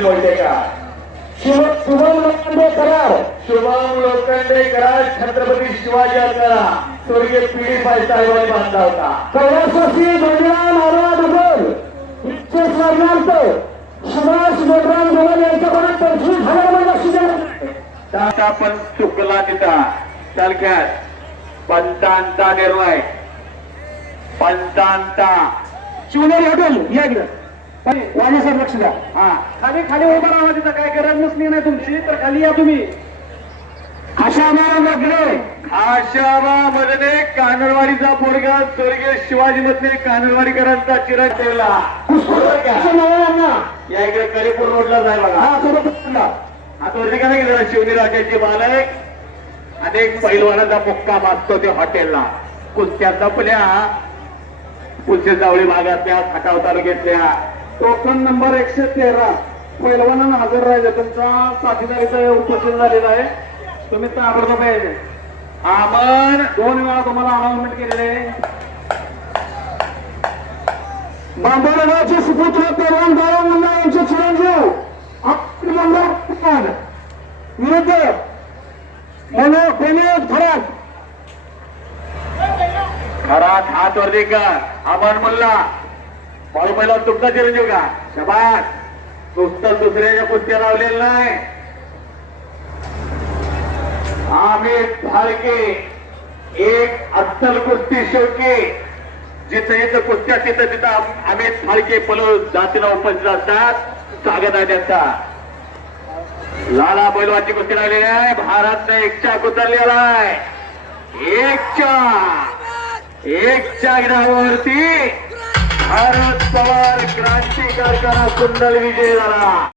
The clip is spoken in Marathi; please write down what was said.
बोलते का शुभम लोखंडे करार शुभम लोखंडे करार छत्रपती शिवाजी आकारा स्वर्गीय पिढी साहेबांनी बांधला होता कैलासवासी मंजुळा नारळा डुबल इच्छे स्मरणार्थ सुभाष बोटराम गोयल यांच्याकडून पंचवीस हजार रुपये बक्षीस देण्यात पण चुकला तिथं चालक्यात पंचांचा निर्णय पंचांचा शिवनेरी हॉटेल या इकडं वाणी साहेब लक्ष द्या. हा. खाली खाली उभा राहा तिथं काय गरज नसली नाही तुमची तर खाली या तुम्ही. लागले आशाबा मधने कानडवाडीचा पोरगा स्वर्गीय शिवाजी मधले कानडवाडीकरांचा चिराग ठेवला या इकडे करीपूर रोडला जाय बघा. हा सोबत. आता वरती काय नाही गेलं शिवनी राजाचे बालक. अनेक पैलवानाचा मुक्काम असतो ते हॉटेलला. कुस्त्या जपल्या. कुस्ते जावळी भागातल्या खटाव तालुक्यातल्या. टोकन नंबर एकशे तेरा. पैलवानानं हजर राहिले. तुमचा साथीदारीचा उपस्थित झालेला आहे. तुम्ही ताबडतोब यायचे आमन दोन वेळा तुम्हाला अनाउन्समेंट केलेले आहे. सुपुत्र पैलवान दादा मुंडा यांचे चिरंजीव. आपले विरुद्ध मनो विनोद खरात खरात हात वरती का आमन मुल्ला. बाळू पहिला तुमचा चिरंजीव का? शबास. नुसतं दुसऱ्याच्या कुस्त्या लावलेलं नाही. आम्ही फाळके एक अस्सल कुस्ती शेवके जिथं जिथं कुस्त्या तिथं तिथं आम्ही फाळके पलो जातीला उपस्थित असतात. स्वागत आहे त्यांचा. लाला बैलवाची कुस्ती लागलेली आहे. भारतने एक चाक उतरलेला आहे. एक चाक. एक चाकडावरती भारत पवार क्रांती कुंडल विजय झाला.